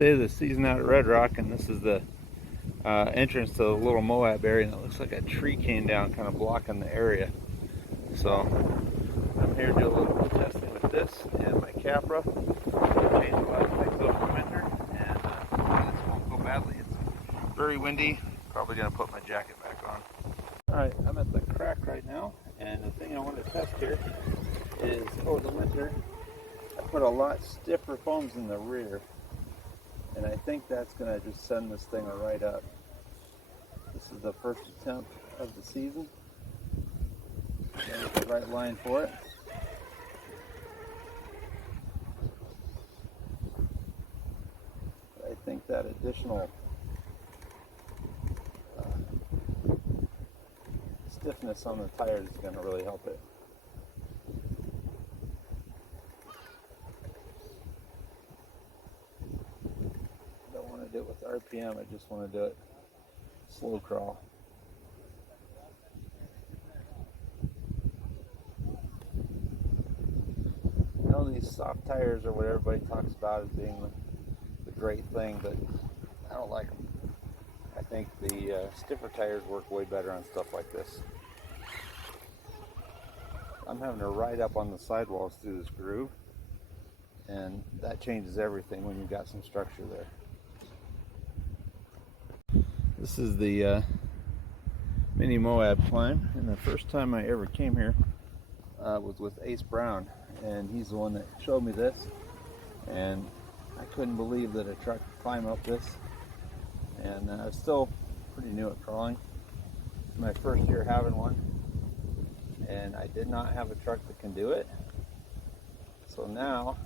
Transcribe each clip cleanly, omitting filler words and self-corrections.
The season out at Red Rock, and this is the entrance to the little Moab area, and it looks like a tree came down kind of blocking the area. So I'm here to do a little bit of testing with this and my Capra. Change a lot of things over the winter, and this won't go badly. It's very windy. Probably going to put my jacket back on. Alright, I'm at the crack right now, and the thing I want to test here is over the winter I put a lot stiffer foams in the rear. And I think that's going to just send this thing right up. This is the first attempt of the season. Get the right line for it. I think that additional stiffness on the tires is going to really help it. Do it with RPM, I just want to do it slow crawl. You know, these soft tires are what everybody talks about as being the great thing, but I don't like them. I think the stiffer tires work way better on stuff like this. I'm having to ride up on the sidewalls through this groove, and that changes everything when you've got some structure there. This is the mini Moab climb, and the first time I ever came here was with Ace Brown, and he's the one that showed me this, and I couldn't believe that a truck could climb up this, and I was still pretty new at crawling. It's my first year having one, and I did not have a truck that can do it, so now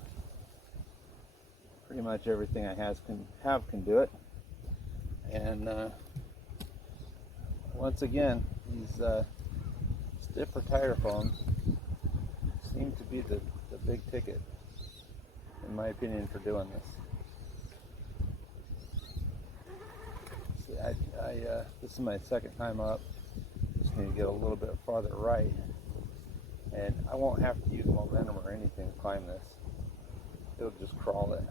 pretty much everything I can do it. And once again, these stiffer tire foams seem to be the big ticket, in my opinion, for doing this. See, this is my second time up. Just need to get a little bit farther right, and I won't have to use momentum or anything to climb this. It'll just crawl it.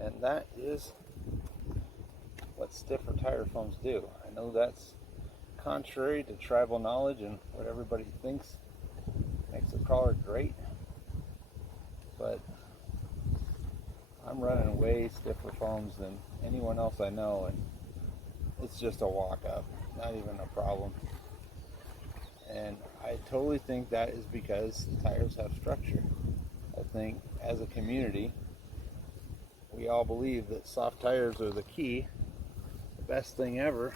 And that is what stiffer tire foams do. I know that's contrary to tribal knowledge and what everybody thinks makes a crawler great, but I'm running way stiffer foams than anyone else I know, and it's just a walk up, not even a problem. And I totally think that is because tires have structure. I think as a community, we all believe that soft tires are the key, the best thing ever,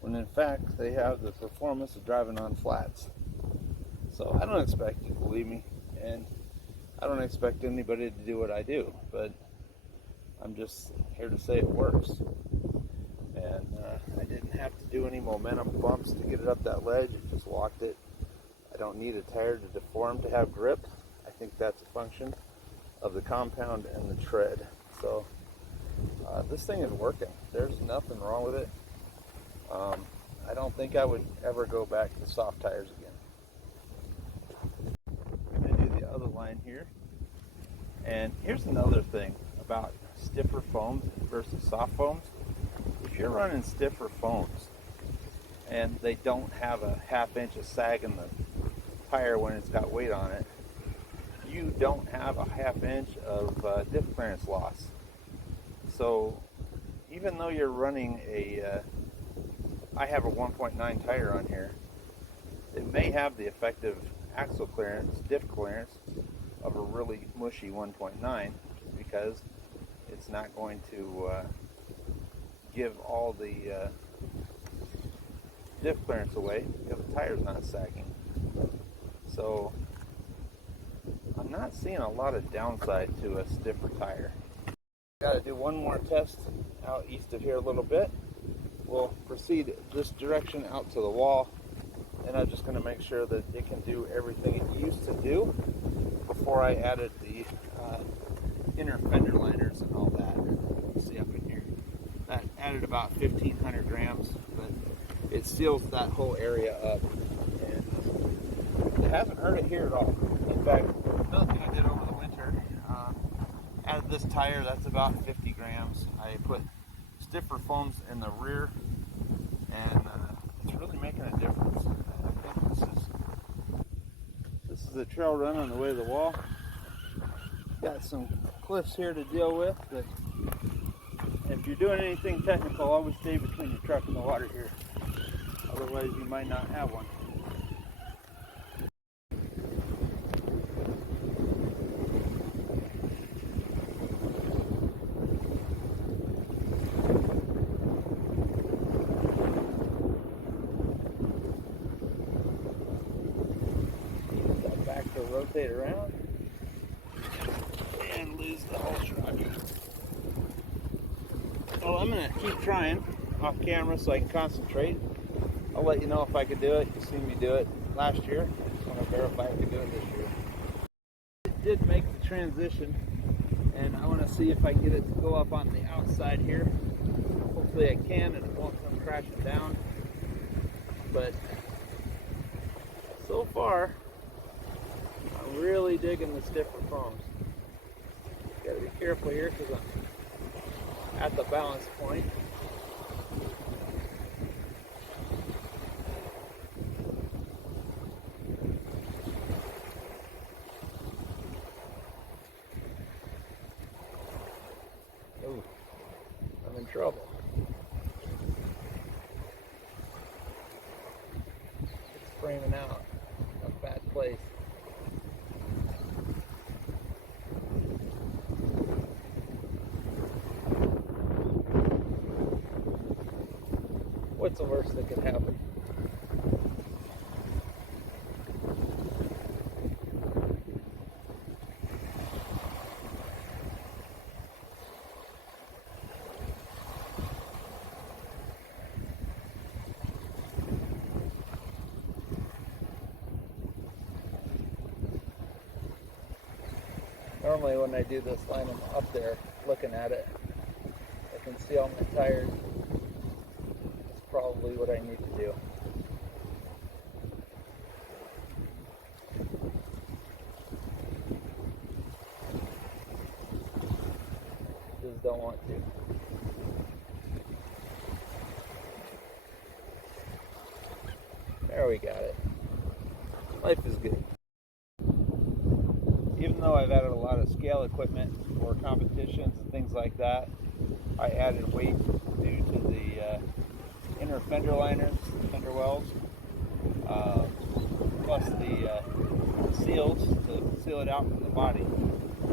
when in fact they have the performance of driving on flats. So I don't expect you to believe me, and I don't expect anybody to do what I do, but I'm just here to say it works. And I didn't have to do any momentum bumps to get it up that ledge, it just walked it. I don't need a tire to deform to have grip. I think that's a function of the compound and the tread. So this thing is working. There's nothing wrong with it. I don't think I would ever go back to soft tires again. I'm going to do the other line here. And here's another thing about stiffer foams versus soft foams. If you're running stiffer foams and they don't have a ½ inch of sag in the tire when it's got weight on it, you don't have a ½ inch of diff clearance loss. So even though you're running I have a 1.9 tire on here, it may have the effective axle clearance, diff clearance of a really mushy 1.9, because it's not going to give all the diff clearance away because the tire's not sagging. So I'm not seeing a lot of downside to a stiffer tire. Got to do one more test out east of here a little bit. We'll proceed this direction out to the wall, and I'm just going to make sure that it can do everything it used to do before I added the inner fender liners and all that. Let's see up in here. That added about 1,500 grams, but it seals that whole area up, and it hasn't hurt it here at all. In fact, another thing I did over the winter this tire, that's about 50 grams. I put stiffer foams in the rear, and it's really making a difference. I think this is a trail run on the way to the wall. Got some cliffs here to deal with, but if you're doing anything technical, always stay between your truck and the water here. Otherwise, you might not have one. Back to rotate around and lose the whole truck. Well, I'm going to keep trying off camera so I can concentrate. I'll let you know if I could do it. You've seen me do it last year. I just want to verify I could do it this year. It did make the transition, and I want to see if I can get it to go up on the outside here. Hopefully I can, and it won't come crashing down. But so far, I'm really digging the stiffer foams. Gotta be careful here because I'm at the balance point. Oh, I'm in trouble. It's framing out a bad place. What's the worst that could happen? Normally when I do this, line them up there, looking at it, I can see all my tires. That's probably what I need to do. Just don't want to. There we got it. Life is good. Even though I've added a lot of scale equipment for competitions and things like that, I added weight due to the inner fender liners, fender wells, plus the seals to seal it out from the body.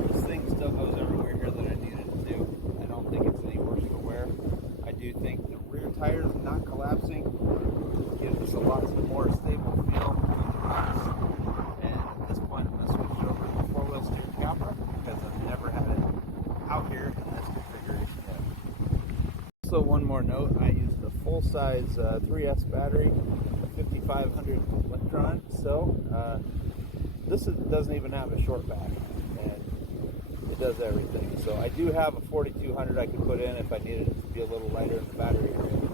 This thing still goes everywhere here that I needed it to. I don't think it's any worse for wear. I do think the rear tires not collapsing gives us a lot more stable feel. And at this point, I'm going to switch it over to the 4-wheel steer Capra because I've never had it out here in this configuration yet. So one more note, I used a full-size 3S battery, a 5500 electron. So this doesn't even have a short back, and it does everything. So I do have a 4200 I could put in if I needed it to be a little lighter in the battery area,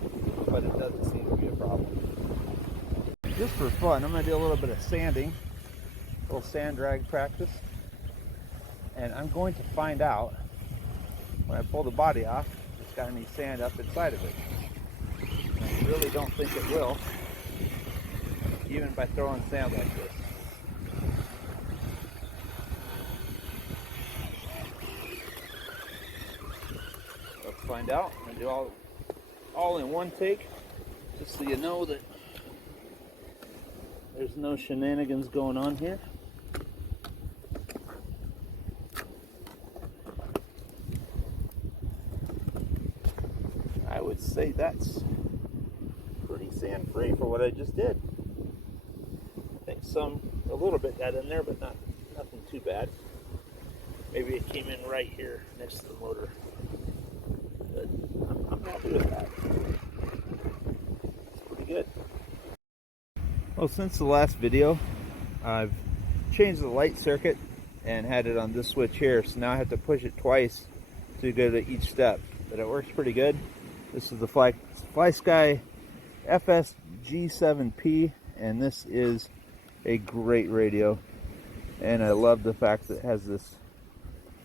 but it doesn't seem to be a problem. Just for fun, I'm going to do a little bit of sanding, a little sand drag practice, and I'm going to find out when I pull the body off if it's got any sand up inside of it. And I really don't think it will, even by throwing sand like this. Let's find out. I'm going to do all in one take, just so you know that there's no shenanigans going on here. I would say that's pretty sand free for what I just did. I think a little bit got in there, but nothing too bad. Maybe it came in right here next to the motor. But I'm happy with that. It's pretty good. Well, since the last video, I've changed the light circuit and had it on this switch here. So now I have to push it twice to go to each step. But it works pretty good. This is the FlySky FSG7P, and this is a great radio. And I love the fact that it has this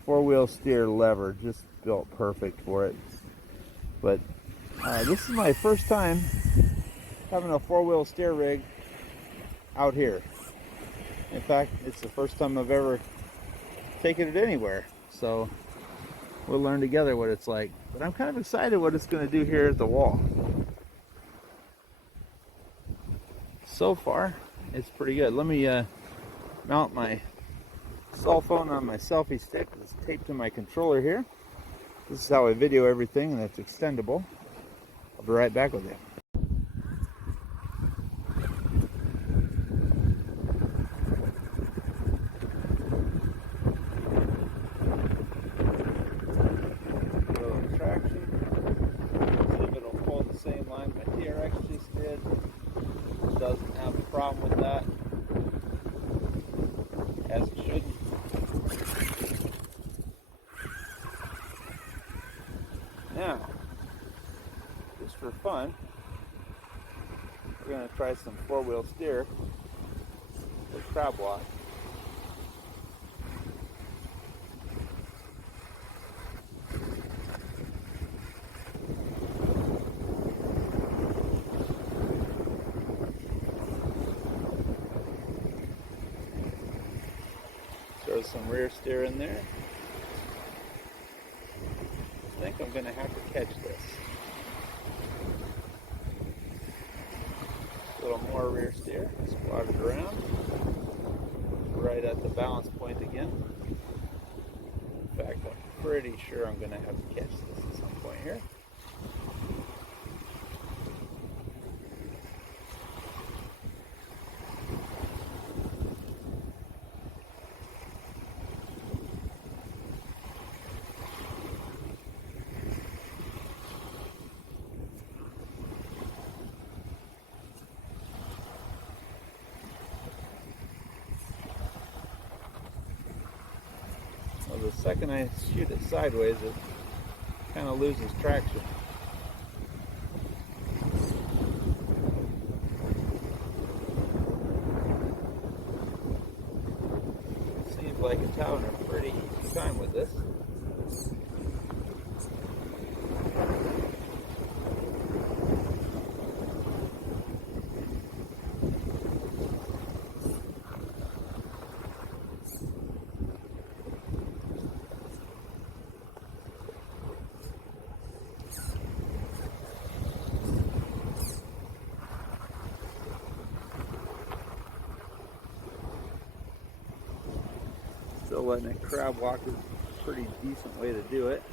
4-wheel steer lever, just built perfect for it. But this is my first time having a 4-wheel steer rig out here. In fact, it's the first time I've ever taken it anywhere. So we'll learn together what it's like. But I'm kind of excited what it's going to do here at the wall. So far, it's pretty good. Let me mount my cell phone on my selfie stick. It's taped to my controller here. This is how I video everything, and it's extendable. I'll be right back with you. So traction, see if it'll pull the same line my TRX just did. Doesn't have a problem with that, as it shouldn't. Now, just for fun, we're going to try some 4-wheel steer with crab walk. Throw some rear steer in there. I think I'm going to have to catch this. A little more rear steer, squat it around, right at the balance point again. In fact, I'm pretty sure I'm going to have to catch this at some point here. Well, the second I shoot it sideways, it kind of loses traction. Seems like it's having a pretty easy time with this. Still letting it crab walk is a pretty decent way to do it.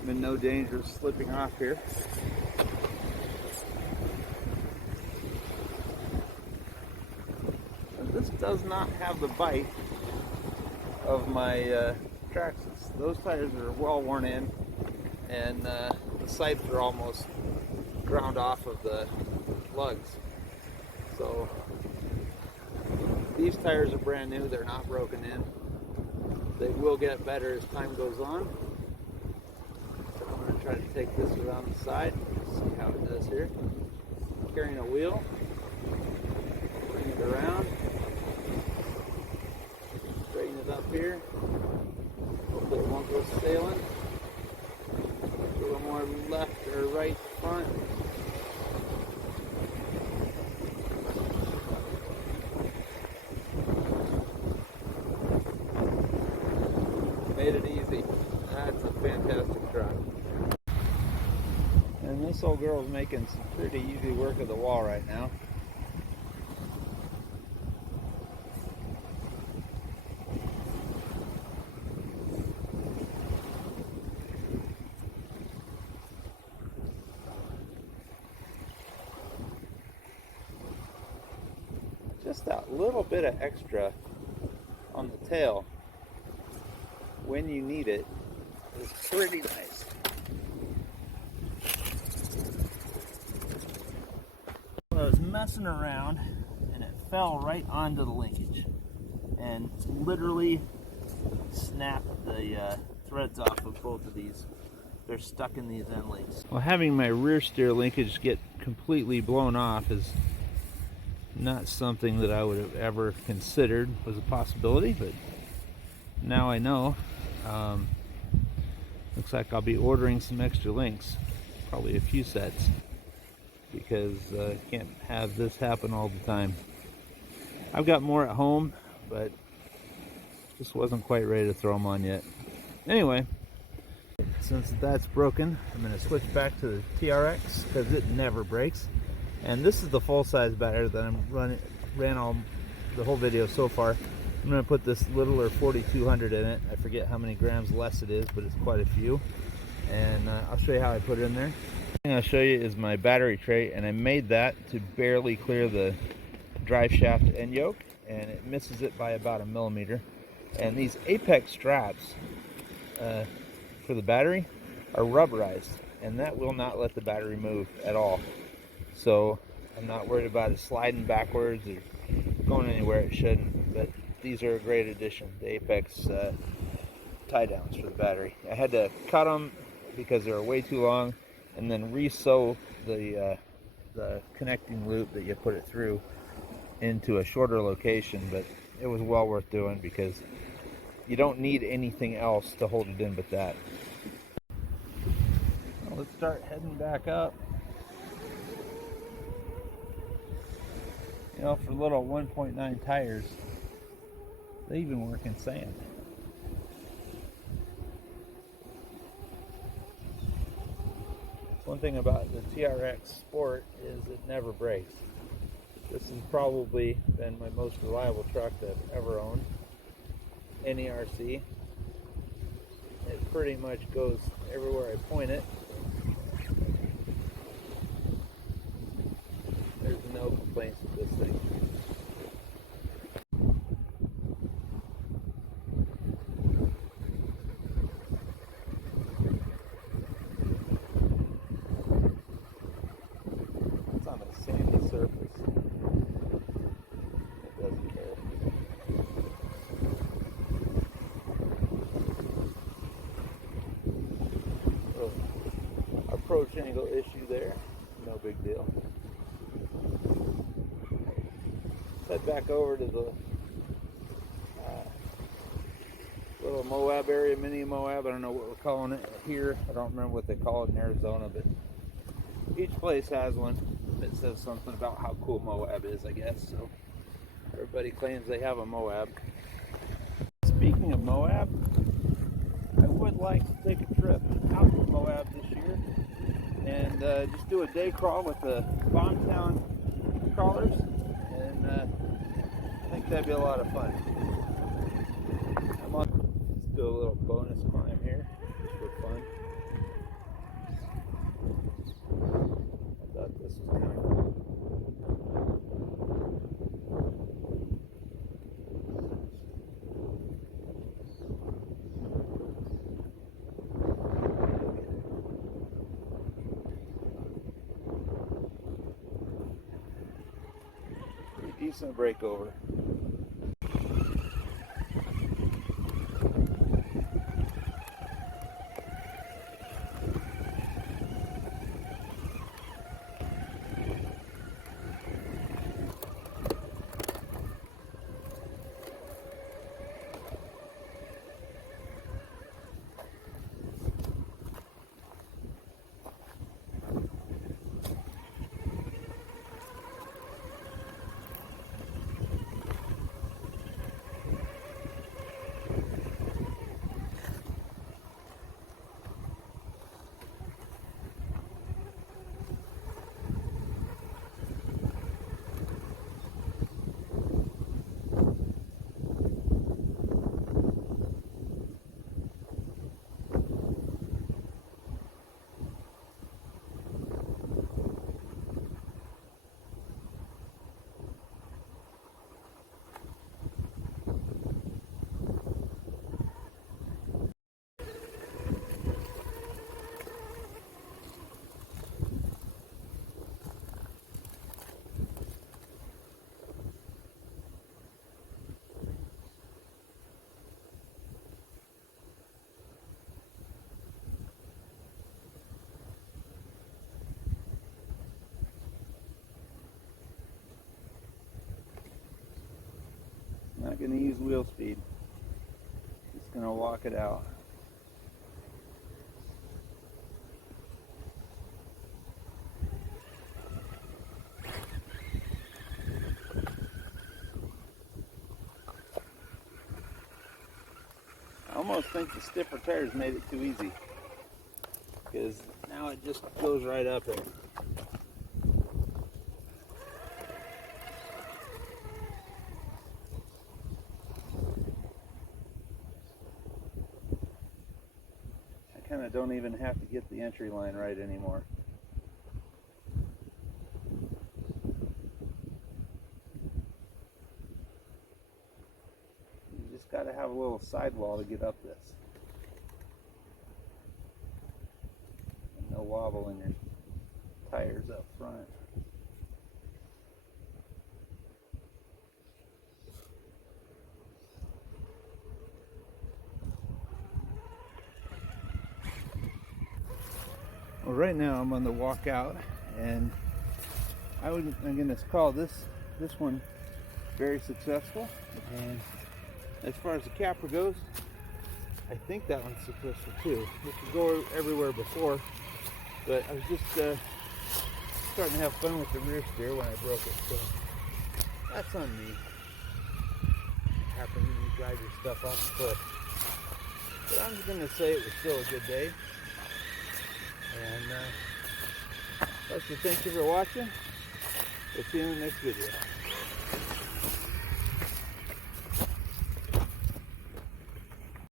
I'm in no danger of slipping off here. And this does not have the bite of my Traxxas. Those tires are well worn in, and the sights are almost ground off of the lugs. So these tires are brand new, they're not broken in. They will get better as time goes on. So I'm going to try to take this around the side, see how it does here. Carrying a wheel, bring it around, straighten it up here. Hopefully it won't go sailing. A little more left or right front. Made it easy. That's a fantastic truck. And this old girl's making some pretty easy work of the wall right now. Just that little bit of extra on the tail when you need it is pretty nice. I was messing around and it fell right onto the linkage and literally snapped the threads off of both of these. They're stuck in these end links. Well, having my rear steer linkage get completely blown off is Not something that I would have ever considered was a possibility, but now I know. Looks like I'll be ordering some extra links, probably a few sets, because I can't have this happen all the time. I've got more at home, but just wasn't quite ready to throw them on yet. Anyway, since that's broken, I'm going to switch back to the TRX because it never breaks. And this is the full-size battery that I'm ran the whole video so far. I'm going to put this littler 4200 in it. I forget how many grams less it is, but it's quite a few. And I'll show you how I put it in there. The thing I'll show you is my battery tray, and I made that to barely clear the drive shaft end yoke, and it misses it by about 1 millimeter. And these apex straps for the battery are rubberized, and that will not let the battery move at all. So I'm not worried about it sliding backwards or going anywhere it shouldn't. But these are a great addition, the apex tie downs for the battery. I had to cut them because they were way too long, and then re-sew the connecting loop that you put it through into a shorter location. But it was well worth doing because you don't need anything else to hold it in but that. Well, let's start heading back up. You know, for little 1.9 tires, they even work in sand. One thing about the TRX Sport is it never breaks. This has probably been my most reliable truck that I've ever owned. Any RC. It pretty much goes everywhere I point it. There's no complaints with this thing. It's on a sandy surface. It doesn't care. Approach angle issue there, no big deal. Let's head back over to the little Moab area, mini Moab. I don't know what we're calling it here. I don't remember what they call it in Arizona, but each place has one that says something about how cool Moab is, I guess. So everybody claims they have a Moab. Speaking of Moab, I would like to take a trip out to Moab this year and just do a day crawl with the Bombtown crawlers, and I think that'd be a lot of fun. Let's do a little bonus climb here, just for fun. I thought this was kind of cool. Decent breakover. not going to use wheel speed. Just going to walk it out. I almost think the stiffer tires made it too easy, because now it just goes right up it. I kind of don't even have to get the entry line right anymore. You just got to have a little sidewall to get up this. And no wobble in your tires up front. Well, right now I'm on the walkout, and I'm going to call this one very successful. And as far as the Capra goes, I think that one's successful too. It could go everywhere before, but I was just starting to have fun with the rear steer when I broke it, so that's on me. It happens when you drive your stuff off the cliff. But I'm just going to say it was still a good day. And I'd like to thank you for watching. We'll see you in the next video.